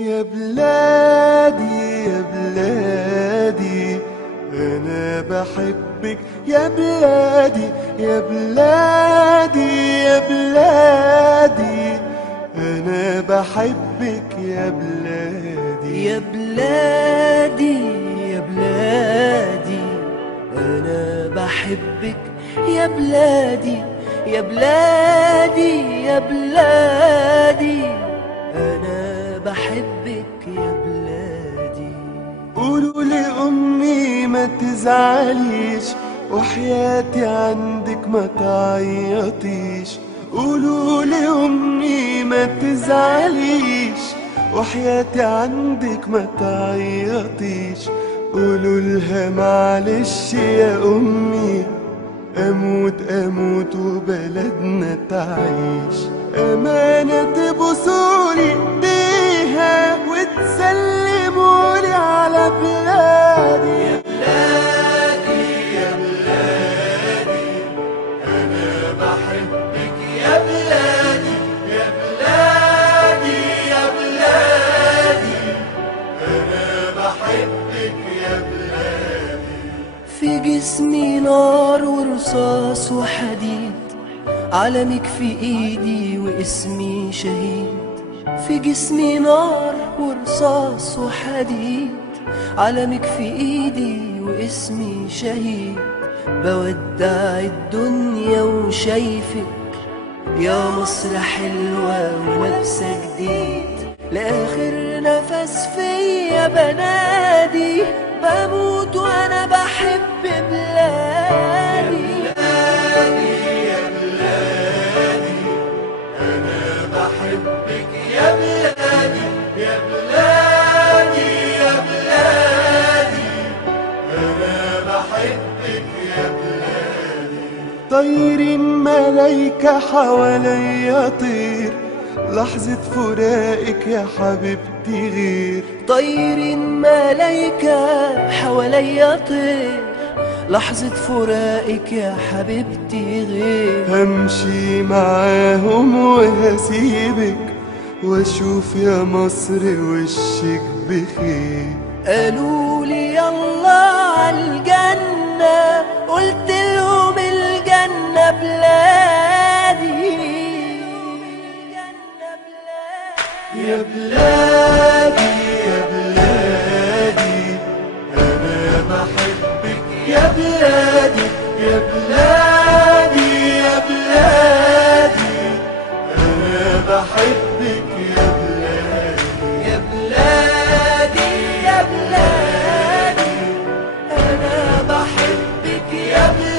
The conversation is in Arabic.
يا بلادي يا بلادي أنا بحبك يا بلادي يا بلادي يا بلادي أنا بحبك يا بلادي يا بلادي يا بلادي أنا بحبك يا بلادي يا بلادي يا بلادي أنا بحبك يا بلادي. قولوا لأمي ما تزعليش وحياتي عندك ما تعيطيش. قولوا لأمي ما تزعليش وحياتي عندك ما تعيطيش. قولوا لها معلش يا أمي أموت أموت وبلدنا تعيش. أمانة تبوسولي إيديها وتسلمولي على بلادي. يا بلادي يا بلادي أنا بحبك يا بلادي يا بلادي يا بلادي أنا بحبك يا بلادي. في جسمي نار ورصاص وحديد، علمك في ايدي واسمي شهيد. في جسمي نار ورصاص وحديد، علمك في ايدي واسمي شهيد. بودع الدنيا وشايفك يا مصر حلوة ولابسة جديد. لآخر نفس فيا بنادي بموت وانا بحب بلادي. يا بلادي أنا بحبك يا بلادي يا بلادي يا بلادي أنا بحبك يا بلادي. طيرين ملايكة حواليا طير لحظة فراقك يا حبيبتي غير. طيرين ملايكة حواليا طير لحظة فراقك يا حبيبتي غير. همشي معاهم وهسيبك واشوف يا مصر وشك بخير. قالوا لي يلا عالجنة، قلت لهم الجنة بلادي. يا بلادي يا بلادي أنا بحبك يا بلادي يا بلادي يا بلادي أنا بحبك يا بلادي يا بلادي يا بلادي أنا بحبك يا بلادي.